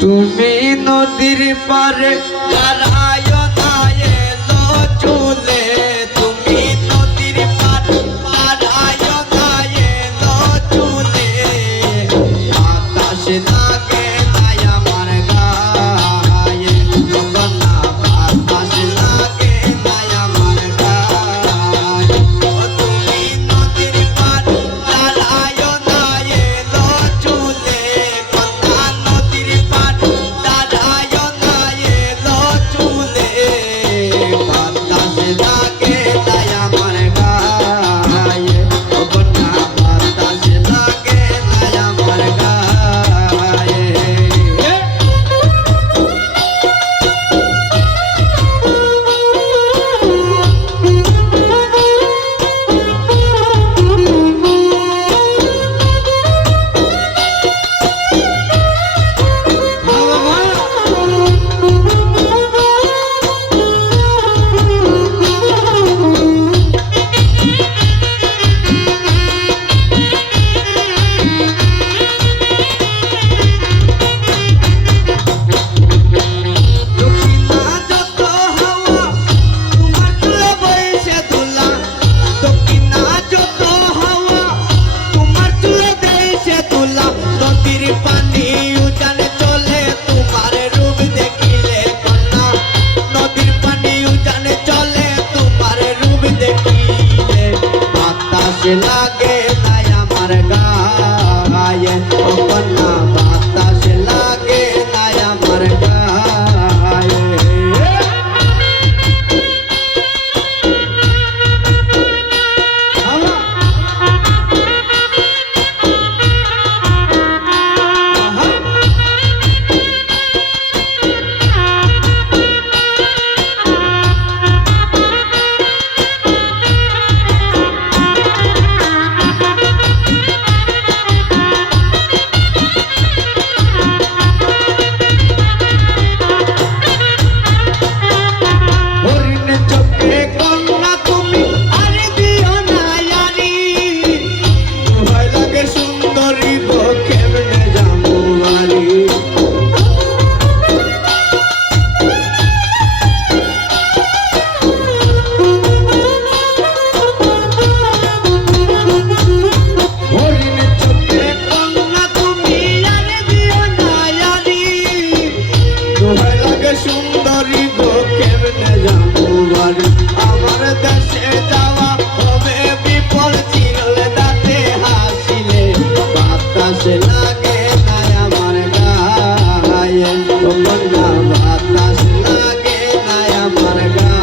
তুমি নদীর পারে দাঁড়ায় না এলো চুলে, তুমি নদীর পারে দাঁড়ায় না এলো চুলে, বাতাস লাগে নাই আমার গায়ে, না বাতাস লাগে নাই আমার গায়ে। ও তুমি নদীর পারে দাঁড়ায় না এলো চুলে, কন্যা নদীর পারে দাঁড়ায় না এলো চুলে, বাতাস লাগে নাই আমার গায়ে, ও কন্যা বাতাস লাগে নাই আমার গায়ে। লাগে নাই আমার গায়ে, ও কন্যা বাতাস লাগে নাই আমার গায়ে। সুন্দরী গো কেমনে যাবো বাড়ি, আমার দেশে যাওয়া হবে বিপদ, চিরলে দাঁতে হাসিলে বাতাস লাগে নাই আমার গায়ে, ও কন্যা বাতাস লাগে নাই আমার গায়ে।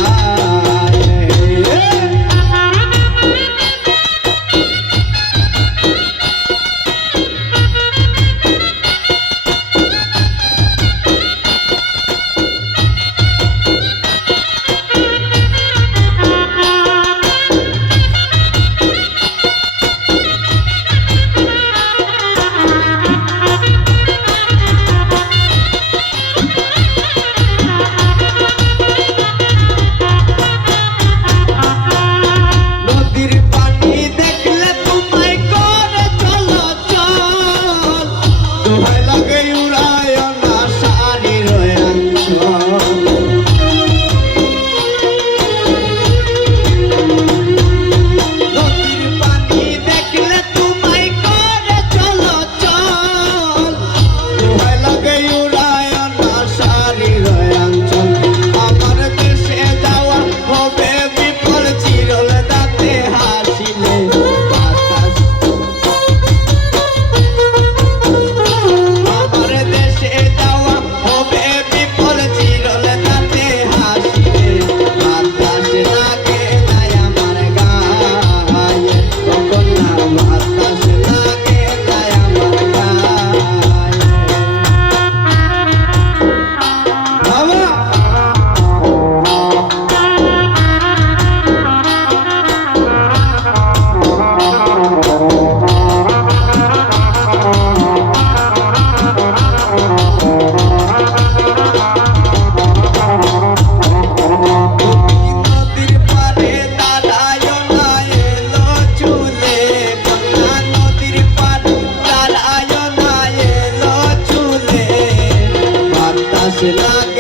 বাতাস লাগে